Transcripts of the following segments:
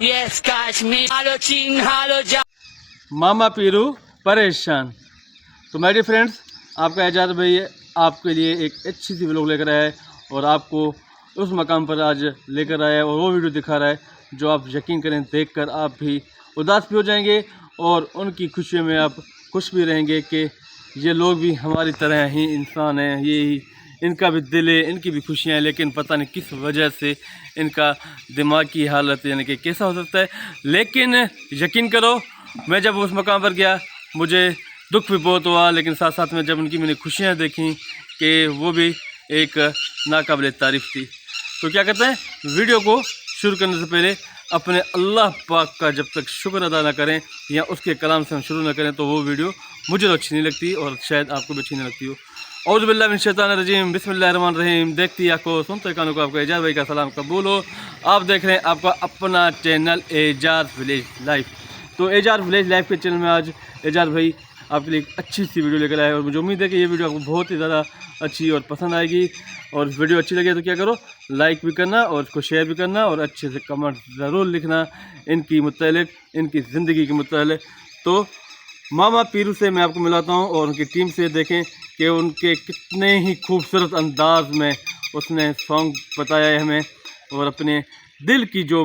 Yes, Kashmir. Hello, Chin. Hello, Japan. मामा पीरू परेशान। तो मेरे डियर फ्रेंड्स, आपका एजाज भाई आपके लिए एक अच्छी सी व्लॉग लेकर आया है और आपको उस मकाम पर आज लेकर आया है और वो वीडियो दिखा रहा है जो आप यकीन करें देखकर आप भी उदास भी हो जाएंगे और उनकी खुशियों में आप खुश भी रहेंगे कि ये लोग भी हमारी तरह ही इंसान हैं, ये इनका भी दिल है, इनकी भी खुशियाँ हैं, लेकिन पता नहीं किस वजह से इनका दिमाग की हालत यानी कि कैसा हो सकता है। लेकिन यकीन करो, मैं जब उस मकाम पर गया मुझे दुख भी बहुत हुआ, लेकिन साथ साथ में जब उनकी मैंने खुशियाँ देखी कि वो भी एक नाकाबिल तारीफ़ थी। तो क्या कहते हैं, वीडियो को शुरू करने से पहले अपने अल्लाह पाक का जब तक शुक्र अदा ना करें या उसके कलाम से हम शुरू ना करें तो वो वीडियो मुझे तो अच्छी नहीं लगती और शायद आपको भी अच्छी नहीं लगती हो। औज़ु बिल्लाहि मिन शैतानिर रजीम, बिस्मिल्लाहिर्रहमानिर्रहीम। देखती आंखों सुनते कानों को आपका एजाज भाई का सलाम कबूल हो। आप देख रहे हैं आपका अपना चैनल एजाज विलेज लाइफ। तो एजाज विलेज लाइफ के चैनल में आज एजाज भाई आपके लिए एक अच्छी सी वीडियो लेकर आए और मुझे उम्मीद है कि ये वीडियो आपको बहुत ही ज़्यादा अच्छी और पसंद आएगी। और वीडियो अच्छी लगे तो क्या करो, लाइक भी करना और उसको शेयर भी करना और अच्छे से कमेंट ज़रूर लिखना इनकी मुतालिक, इनकी ज़िंदगी के मुतालिक। तो मामा पीरू से मैं आपको मिलाता हूँ और उनकी टीम से देखें कि उनके कितने ही खूबसूरत अंदाज में उसने सॉन्ग बताया है हमें और अपने दिल की जो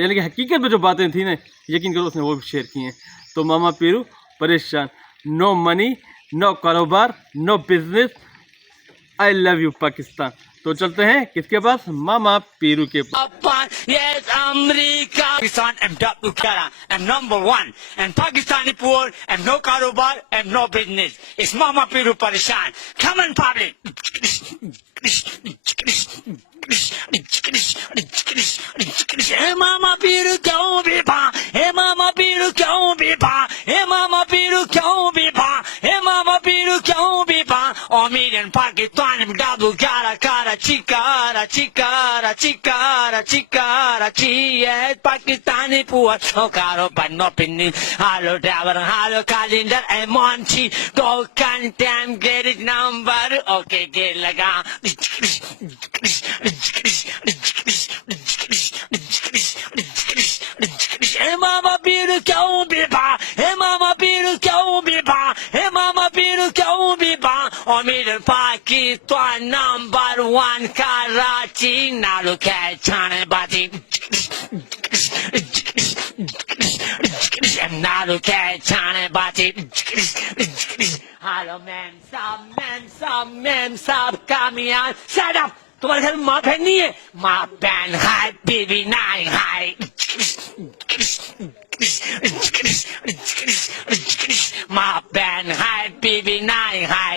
यानी कि हकीकत में जो बातें थी ना, यकीन करो उसने वो भी शेयर की हैं। तो मामा पीरू परेशान, नो मनी, नो कारोबार, no business, I love you Pakistan. तो चलते हैं किसके पास, मामा पीरू के पास। Yes, America. Pakistan, I'm double kara. I'm number one. And Pakistani poor, and no karobar, and no business. It's Mama Piru Parishan. Come on, public. Hey, Mama Piru, kyun bhi pa? Hey, Mama Piru, kyun bhi pa? Hey, Mama Piru, kyun bhi pa? Hey, Mama Piru, kyun bhi pa? Amir and Pakistan, I'm double kara, kara, chikara, chikara, chikara, chikara, yes, Pakistani poor, no caro, but no penny. Hello, driver, hello, calendar, and Monchi, go can't get it number. Okay, get laga. Hey, Mama Piru, kyun bhi pa? Hey, Mama Piru, kyun bhi pa? Hey, Mama Piru, kyun bhi pa? Amir Pakistan number one, Karachi. Now look at China, buddy. Now look at China, buddy. Hello, ma'am, sab, kamiyan. Shut up! तुम्हारे घर माँ बहन नहीं है? माँ बहन है, बीवी नहीं है। माँ बहन है, बीवी नहीं है।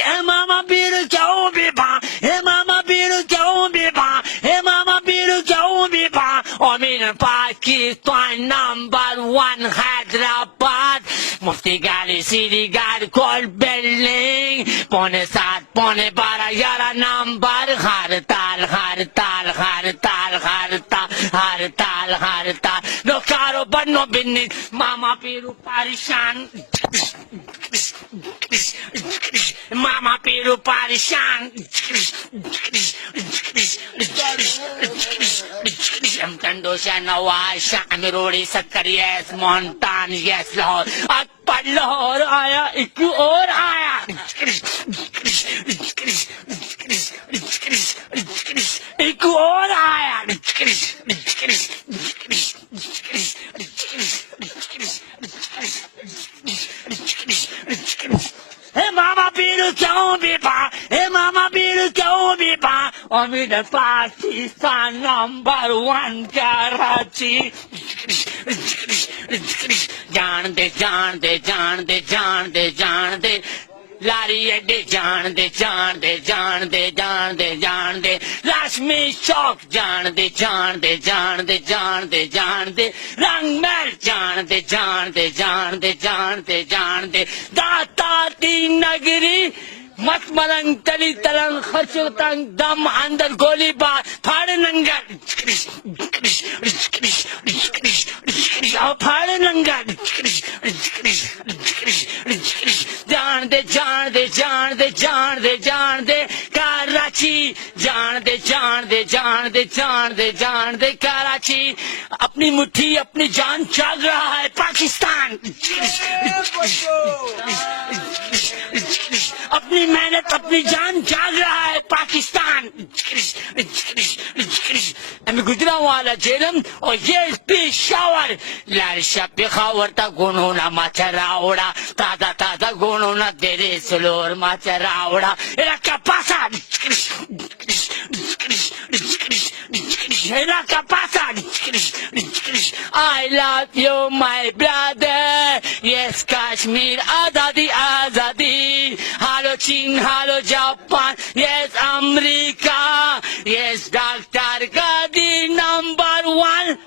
हे मामा पीरू क्यों बीबा? हे मामा पीरू क्यों बीबा? हे मामा पीरू क्यों बीबा? अमीर पाकिस्तान नंबर वन हैदराबाद, मुफ्ती गाड़ी सीधी गाड़ी कोल बिल्डिंग, पौने 7 पौने 12 11 नंबर, हर ताल हर ताल हर ताल हर ताल हर ताल हर ताल, नो कारोबार नो बिजनेस, मामा पीरू परेशान, मामा पीरू परेशान। Tandosha, Nawasha, Amirori, Sakkar, yes, Montan, yes, Lahore. Akbar Lahore आया, एक और आया। एक और आया। हे मामा पीरू क्यों बीबा? हे मामा पीरू क्यों बीबा? अमीर पाकिस्तान नंबर वन कराची। जान दे जान दे जान दे जान दे जान दे, लारी अड्डे जान दे जान दे जान दे जान दे जान दे, लाशमी चौक जान दे जान दे जान दे जान दे जान दे, रंग महल जान दे जान दे जान दे जान दे जान दे, दाता दी नगरी, मत मलंग तली तलंग खर्चो तंग दम अंदर गोली बार फाड़ नंगा फाड़ नंगा, जान दे जान दे जान दे जान दे जान दे, कराची कराची जान दे जान दे जान दे जान दे जान दे कराची अपनी मुट्ठी अपनी जान चल रहा है पाकिस्तान अपनी मेहनत अपनी जान चल रहा है पाकिस्तान मैं गुजरा वाला जेलम और ये पेशावर लारिशा पेखावर ता गोनोना माचराओड़ा तादा तादा गोनोना तेरे सलोर माचराओड़ा era capasa era capasa I love you my brother yes Kashmir azadi azadi hello Chin hello Japan yes America yes Dr. Gadi number 1